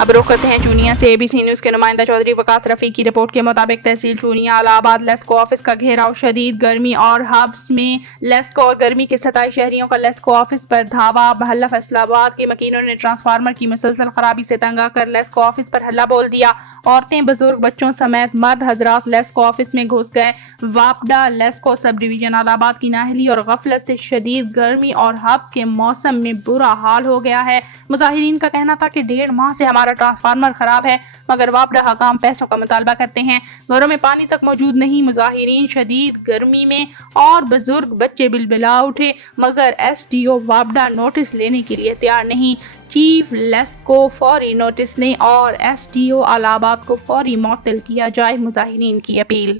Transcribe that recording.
اب رخ کرتے ہیں چونیا سے۔ ABC نیوز کے نمائندہ چودھری وقاص رفیع کی رپورٹ کے مطابق تحصیل چونیا الہ آباد لیسکو آفس کا گھیراؤ، شدید گرمی اور ہبس میں لیسکو اور گرمی کے 27 شہریوں کا لیسکو آفس پر دھاوا۔ محلہ فیصل آباد کے مکینوں نے ٹرانسفارمر کی مسلسل خرابی سے تنگ آ کر لیسکو آفس پر حلہ بول دیا۔ عورتیں، بزرگ، بچوں سمیت مرد حضرات لیسکو آفس میں گھس گئے۔ واپڈا لیسکو سب ڈویژن الہ آباد کی نااہلی اور غفلت سے شدید گرمی اور ہبس کے موسم میں برا حال ہو گیا ہے۔ مظاہرین کا کہنا تھا کہ 1.5 ماہ سے ہمارا ٹرانسفارمر خراب ہے، مگر واپڈا حکام پیسوں کا مطالبہ کرتے ہیں، گھروں میں پانی تک موجود نہیں۔ مظاہرین شدید گرمی میں اور بزرگ بچے بلبلا اٹھے، مگر SDO واپڈا نوٹس لینے کے لیے تیار نہیں۔ چیف لیسکو فوری نوٹس لیں اور SDO الہ آباد کو فوری معطل کیا جائے، مظاہرین کی اپیل۔